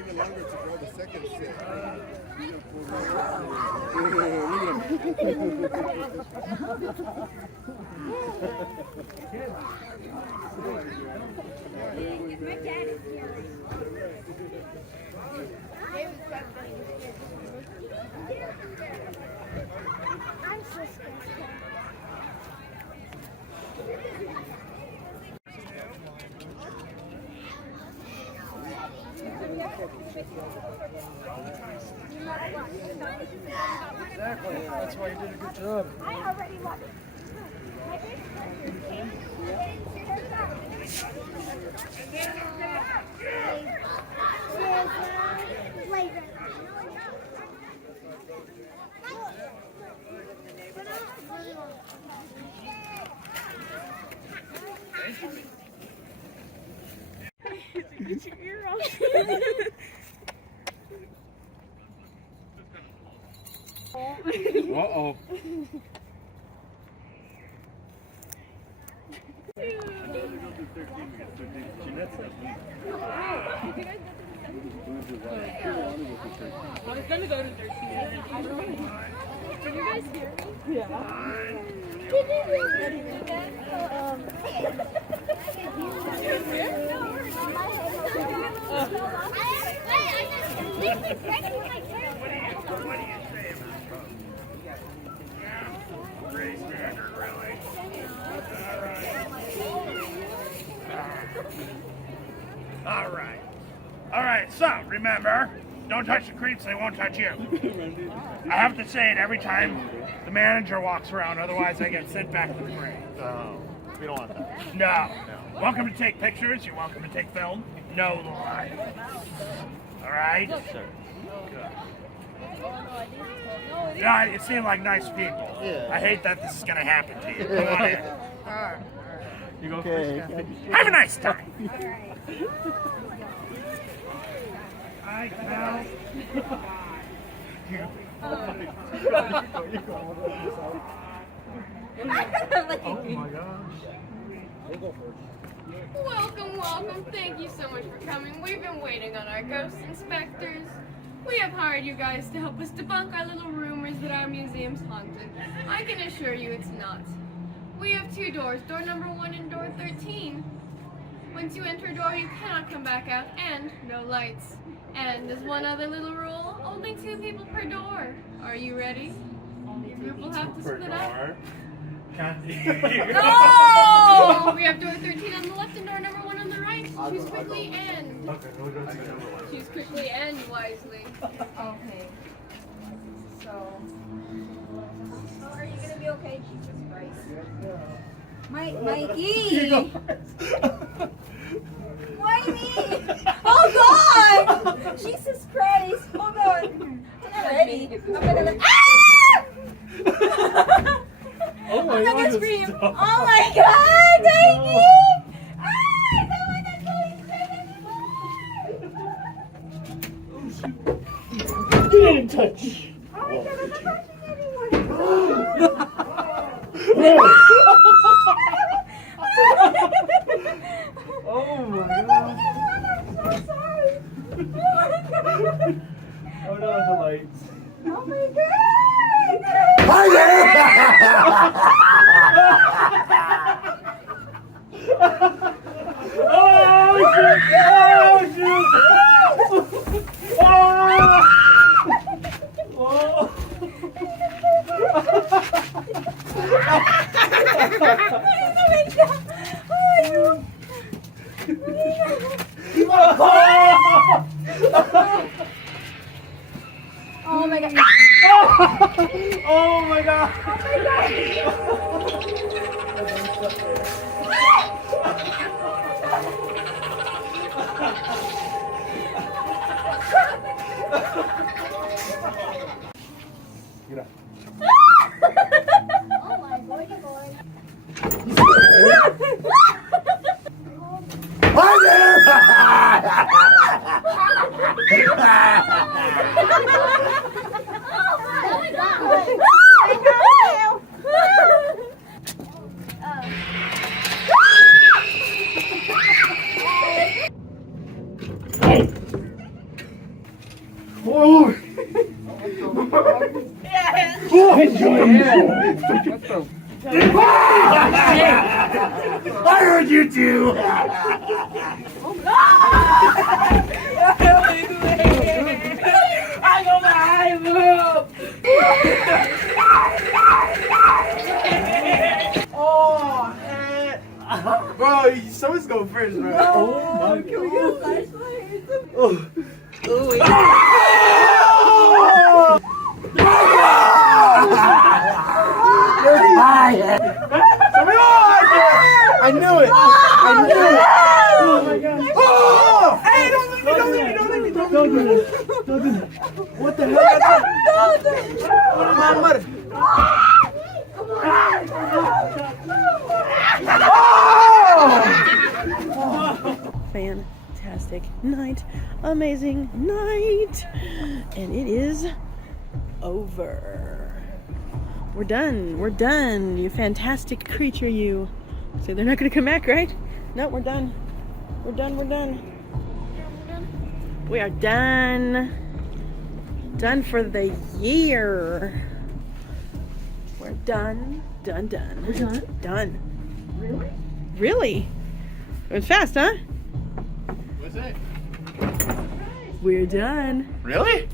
even longer to grow the second set. My dad is here. I'm so scared. Exactly. That's why you did a good job. I already watched it. Get your ear off. Uh-oh. I was gonna go to 13. Can you guys hear me? Yeah. All right, so remember, don't touch the creeps, they won't touch you. I have to say it every time the manager walks around, otherwise I get sent back to the grave. Oh, we don't want that. No. Welcome to take pictures, you're welcome to take film. No lie. All right? Yes, sir. Yeah, you seem like nice people. Yeah. I hate that this is going to happen to you. Come on in. You go first. Have a nice time. Hi, Cal. Oh my gosh. We'll go first. Welcome, welcome. Thank you so much for coming. We've been waiting on our ghost inspectors. We have hired you guys to help us debunk our little rumors that our museum's haunted. I can assure you it's not. We have two doors, door number 1 and door 13. Once you enter a door, you cannot come back out, and no lights. And there's one other little rule, only 2 people per door. Are you ready? Only 2 people have to split up. No! We have door 13 on the left and door number 1 on the right. Choose quickly and... Choose quickly and wisely. Okay. So, are you gonna be okay? Jesus Christ. Mikey! Why me? Hold on! Jesus Christ! Hold on. I'm not ready. I'm gonna Ah! Oh my I'm God, gonna scream. stop. Oh my God, Mikey! Ah! I don't want to go inside anymore! Get in touch. Oh my God, I'm not touching anyone! Oh my I'm God. so sorry! Oh my God! Oh no, the lights. Oh my God! Oh shit! Oh shoot! Oh! Oh! Oh my God! Oh my God! Get up. Oh my boy, boy. I heard you too. I go behind you. Oh, man. Bro, someone's going first, bro. Oh my Can we get a flashlight? Oh. I knew it! I knew it! Oh my god! Oh! Hey, don't leave me! Don't leave me! Don't leave me! Don't do this! Don't do this! What the hell? What am I mother? Fantastic night, amazing night, and it is over. We're done, you fantastic creature, you. So they're not gonna come back, right? No, we're done. We're done. We are done. Done for the year. We're done. We're done? Done. Really? It was fast, huh? What's that? We're done. Really?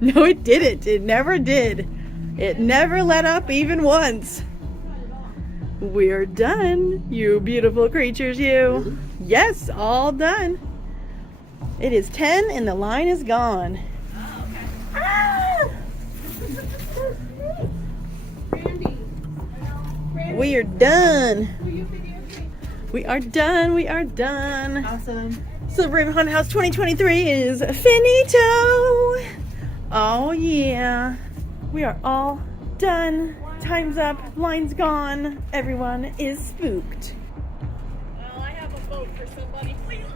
No, it didn't. It never did. It never let up even once. We're done, you beautiful creatures, you. Yes, all done. It is 10 and the line is gone. Oh, okay. Ah! Randy. We are done. Will you videotape? We are done. We are done. Awesome. Silver Raven Haunted House 2023 is finito. Oh yeah. We are all done. Time's up. Line's gone. Everyone is spooked. Well, I have a vote for somebody. Please.